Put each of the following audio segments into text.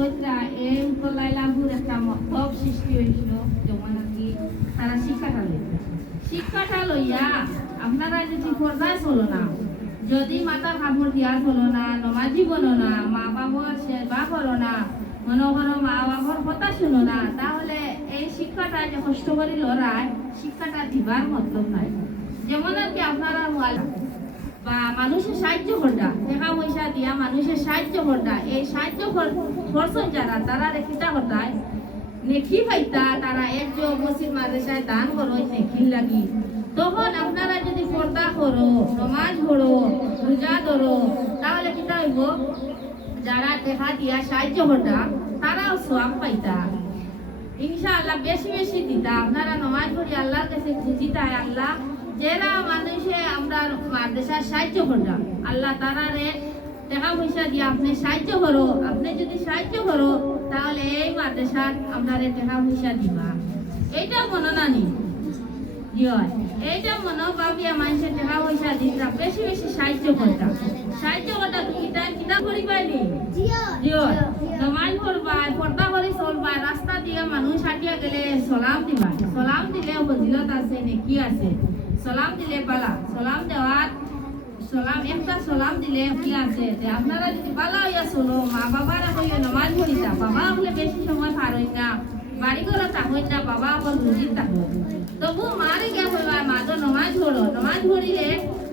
লইতরা এই উতলাই লাগুর একটা মতলব সৃষ্টি হয়েছিল যেমন আর কি তারা শিক্ষাটা লইয়া আপনারা যদি পর্দায় চলো না, যদি মাতার কাপড় দিয়া চলো না, নমাজি বলো না, মা বাবার সেবা করো না, মনে করো মা বাবার কথা শুনো না, তাহলে এই শিক্ষাটা যে কষ্ট করে লড়াই শিক্ষাটা দিবার মতলব নাই। যেমন আর কি আপনারা বা মানুষের সাহায্য করটা, টাকা পয়সা দিয়া মানুষের সাহায্য করটা, এই সাহায্য করছেন যারা তারা রেখিতা করতায় নেকি পাইতা, তারা একজন মসজিদ মাদ্রাসায় দান করো নেকির লাগি। তখন আপনারা যদি পর্দা করো, নমাজ পড়ো, রোজা ধরো, তাহলে কিতা হইব? যারা টাকা দিয়া সাহায্য করতা তারাও সওয়াব পাইতা। ইনশাআল্লাহ বেশি বেশি দিতা। আপনারা নমাজ পড়ি আল্লাহর কাছে খুঁজিতায় আল্লাহ যারা মানুষে আমরা মাদ্রাসায় সাহায্য করতাম আল্লাহ তারারে টাকা পয়সা দিয়ে আপনি সাহায্য করো। আপনি যদি সাহায্য করো তাহলে এই মাদ্রাসার আপনারে টাকা পয়সা দিবা। এইটা মনে নানি এইটা মনে ভাবিয়া মানুষের টাকা পয়সা দিতা, বেশি বেশি সাহায্য করতাম। সাহায্য করতাম কিতা করি পাইনি নমাজ পড়বাই, পর্দা করে চলবাই, রাস্তা দিয়ে মানুষ হাঁটিয়া গেলে সালাম দিবা। সালাম দিলে ফজিলত আছে, নেকি আছে। সালাম দিলে পালা, সালাম দেওয়ার একটা সালাম দিলে কি আছে। আপনারা যদি পালা হইয়া চলো, মা বাবারা হইয়া নমাজ পড়িতা, বাবা হলে বেশি সময় পার হই না, বাড়ি ঘরে থাকুন না, বাবা আবার রুজির থাকুন, তবু মারে গিয়া হইবা মা তো নমাজ পড়ো। নমাজ পড়িলে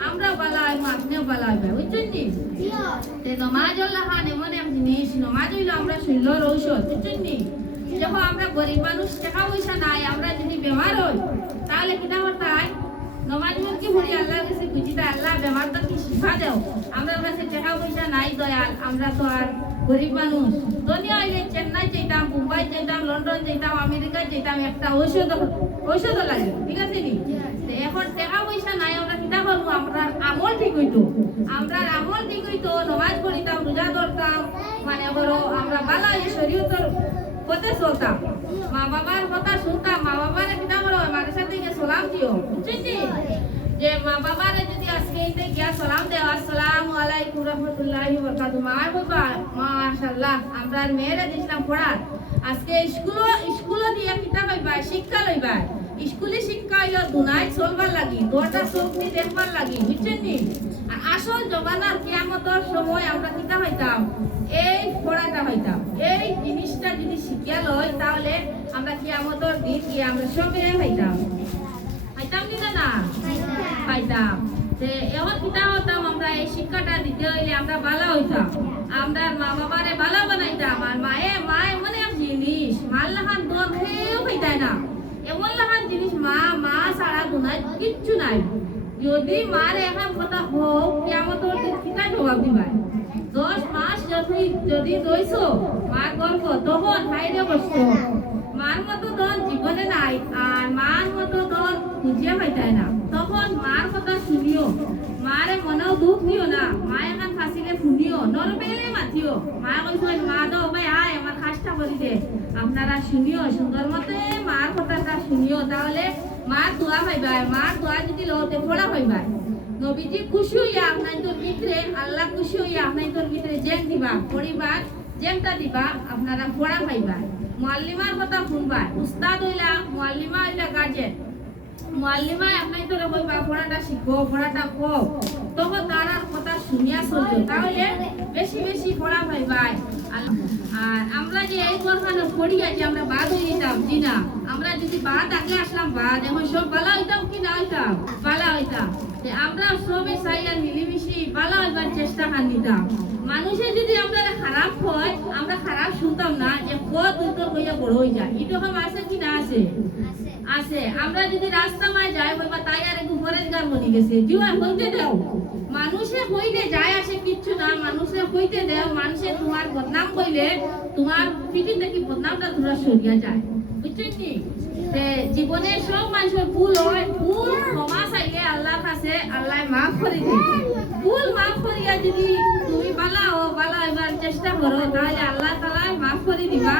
আমরা পালা হইব, আপনিও পালা হইবা, বুঝছেন নি? নমাজ হান এমন এক জিনিস, নমাজ হইলো আমরা শরীরের ঔষধ, বুঝছেন নি? যখন আমরা গরিব মানুষ টাকা পয়সা নাই, আমরা যদি বেমার হই তাহলে কিনা করতে হয়? নমাজ মুখী পড়ি আল্লাহর কাছে বুঝিতে, আল্লাহ বেমারটা কি শিফা দেও। আমরা কাছে টাকা পয়সা নাই দয়াল, আমরা তো আর গরিব মানুষ। দুনিয়া হইলে চেন্নাই যেতাম, মুম্বাই যেতাম, লন্ডন যেতাম, আমেরিকা যেতাম, একটা ঔষধ লাগে, ঠিক আছে নি? এখন টাকা পয়সা নাই, আমরা কিতা করবো? আমরা আমল ঠিক হইতো, নমাজ পড়িতাম, রোজা ধরতাম, মানে করো আমরা বালা শরীয়তের পথে চলতাম, মা বাবার কথা শুনতাম। মা বাবার কিতা করো? মাদ্রাসা থেকে সালাম দিও, বুঝছেন নি? যে মা বাবারে যদি আজকে এইতে গিয়া সালাম দেও, আসসালামু আলাইকুম রাহমাতুল্লাহি ওয়া বারাকাতুহু, মা বাবা মাশাআল্লাহ আমরা মেয়েরা দিছিলাম পড়ার, আজকে স্কুলে দিয়া কিতা পাইবা? শিক্ষা লইবা। স্কুলে শিক্ষা হইল দুনাই চলবার লাগি, দরজা চোখনি দেখবার লাগি, বুঝছেন নি? আসল জমানার কিয়ামতের সময় আমরা কিতা হইতাম? এই পড়াটা হইতাম। এই জিনিসটা যদি শিখিয়া লই তাহলে আমরা কিয়ামতের দিন গিয়ে আমরা সবেরে হইতাম না পাইতাম। এখন কিতা হতাম? আমরা এই শিক্ষাটা দিতে হইলে আমরা বালা হইতাম, আমরা মা বাবারে বালা বানাইতাম। আর মায়ে এমন এক জিনিস, মার লাহান দোয়া খেয়েও পাইতায় না, এমন লাহান জিনিস মা ছাড়া দুনায় কিচ্ছু নাই। যদি মার এখন কথা হোক কিয়ামতের দিন কিতা জবাব দিবাই? 10 মাস যদি দইছো মার গর্ভ, তখন হাইরে কষ্ট। মার মতো দন জীবনে নাই, আর মার মতো দন খুঁজিয়া পাইতায় না। তখন মার কথা শুনিও, মারে মনেও দুঃখ দিও না, মা এখন ফাঁসিলে শুনিও, নরবেলে মাতিও। মা কইছে মা দো ভাই আয় আমার কাজটা করি দে, আপনারা শুনিও, সুন্দর মতে মার কথাটা শুনিও, তাহলে মার দোয়া পাইবা। মার দোয়া যদি লতে পড়া পাইবা, নবীজি খুশি হইয়া আপনার তোর ভিতরে, আল্লাহ খুশি হইয়া আপনার তোর ভিতরে জেং দিবা, পরিবার জেংটা দিবা, আপনারা পড়া পাইবা। মুআল্লিমার কথা শুনবা, উস্তাদ হইলা, মুআল্লিমা হইলা গার্জেন, মুআল্লিমা আপনার তোর কইবা পড়াটা শিখো, পড়াটা কও, তখন তার কথা শুনিয়া চলবে, তাহলে বেশি বেশি পড়া পাইবা। আর আমরা যে এই কোরআন পড়ি আছি, আমরা বাদ হয়ে যেতাম জি না? আমরা যদি বাদ আগে আসলাম, বাদ এখন সব বালা হইতাম কি না হইতাম? বালা হইতাম। আমরা সবে চাইয়া মিলিমিশি বালা হইবার চেষ্টা নিতাম। মানুষের যদি আমরা খারাপ হয়, আমরা খারাপ শুনতাম না, যে কত উত্তর হইয়া বড় হয়ে যায়, এরকম আছে কি না? আছে। আমরা যদি রাস্তা মায় যাই হইবা তাই আর একটু ফরেজগার বনি গেছে, জিওয়া হইতে দাও, মানুষে হইলে যায় আসে কিচ্ছু না, মানুষে হইতে দাও। মানুষে তোমার বদনাম কইলে তোমার পিঠে থেকে বদনামটা ধরা সরিয়া যায়, বুঝছেন কি? জীবনে সব মানুষের ভুল হয়, ভুল ক্ষমা চাইলে আল্লাহর কাছে আল্লাহ মাফ করে দিবে। ভুল মাফ করিয়া যদি তুমি বালা হইবার চেষ্টা করো, তাহলে আল্লাহ তাআলা মাফ করে দিবা।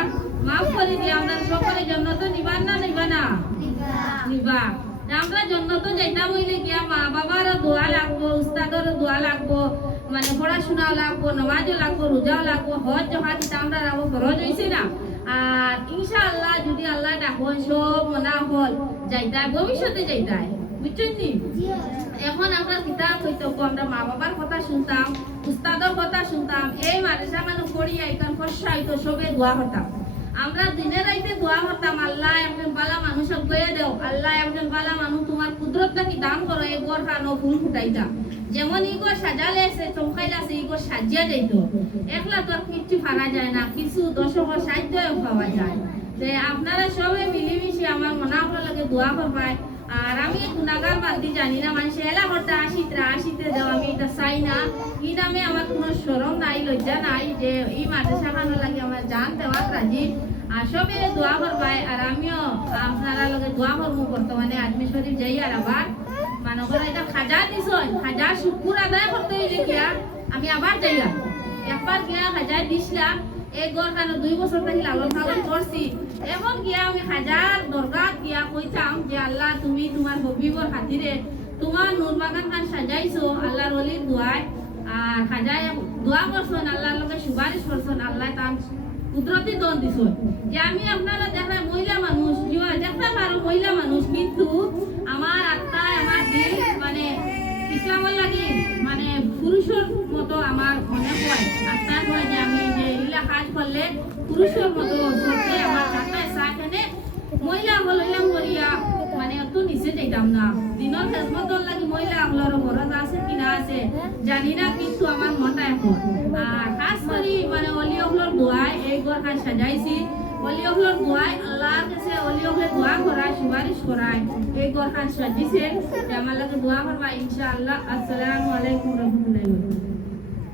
মাফ করে দিয়ে আমরা সকলে জান্নাতে নিবা না? নিবা। আমরা জান্নাতে যাইতাম হইলে গিয়া মা বাবারও দোয়া লাগবো, উস্তাদেরও দোয়া লাগবো, মানে পড়াশোনাও লাগবো, নামাজও লাগবো, রোজাও লাগবো, হজ জহাজ আমরা রাখবো, খরচ হয়েছে না। আর ইনশাআল্লাহ যদি আল্লাহ ডাকো সব মনা হল যাইতাই, ভবিষ্যতে যাইতাই, বুঝছেন নি? এখন আমরা কিতাব হইতো আমরা মা বাবার কথা শুনতাম, উস্তাদের কথা শুনতাম, এই মাদ্রাসা মানুষ পড়িয়া এখান ফসা হইতো, সবে দোয়া হতাম। আমরা দিনে রাইতে দোয়া করতাম, আল্লাহ একজন বালা মানুষ গয়ে দেও, আল্লাহ একজন বালা মানুষ তোমার কুদরতটা কি দান করো, এই গড় খানো ফুল ফুটাইতাম। যেমন ইগো সাজালে আছে চমকাইলে আছে, ইগো সাজিয়া যাইত। একলা তো আর কিচ্ছু ফারা যায় না, কিছু দশকের সাহায্যও পাওয়া যায়। যে আপনারা সবাই মিলিমিশি আমার মনে হলো লাগে দোয়া করবাই। আর আমি গুণাগার বান্দি জানি না, মানুষ এলা করতে আসিতে দেও, আমি এটা চাই না। এই নামে আমার কোনো শরম নাই, লজ্জা নাই যে এই মাদ্রাসা খানো লাগে আমার জান দেওয়া রাজি। আর সবে দোয়া করবাই, আর আমিও আপনারা লগে দোয়া করবো। বর্তমানে আজমি শরীফ যাই, আর আবার মানবরা এটা খাজা দিছ, খাজা শুকুর আদায় করতে হইলে গিয়া আমি আবার যাইয়া একবার গিয়া খাজা দিছিলাম। এই গড় কারণে 2 বছর থেকে লালন পালন করছি। এখন গিয়া আমি হাজার দরগাত গিয়া কইতাম যে আল্লাহ তুমি তোমার হবিবর খাতিরে তোমার নূর বাগান কান সাজাইছো আল্লাহর ওলির দোয়ায়। আর হাজায় দোয়া করছেন, আল্লাহর লগে সুপারিশ করছেন, আল্লাহ তার কুদরতি দন দিছ। যে আমি আপনারা দেখা মহিলা মানুষ, দেখতে পারো মহিলা মানুষ, কিন্তু আমার আত্মায় আমার দিল মানে ইসলামের লাগে মানে পুরুষের মতো আমার মনে হয়, আত্মা হয় যে আমি যে এগুলা কাজ করলে পুরুষের মতো করতে আমার আত্মায় সাথে মহিলা হলাম করিয়া মানে অত নিচে যাইতাম না। দিনের খেজমতর লাগে মহিলা হলার ঘরত আছে কিনা আছে জানি না, কিন্তু আমার মনটা এখন। আর খাস করি মানে অলি হলর দোয়ায় এই ঘর খান সাজাইছি, অলি হলর দোয়ায় আল্লাহর কাছে অলি হলে দোয়া করায়, সুপারিশ করায়, এই ঘর খান সাজিছে। আমার লাগে দোয়া করবা ইনশাআল্লাহ। আসসালামু আলাইকুম রহমতুল্লাহি।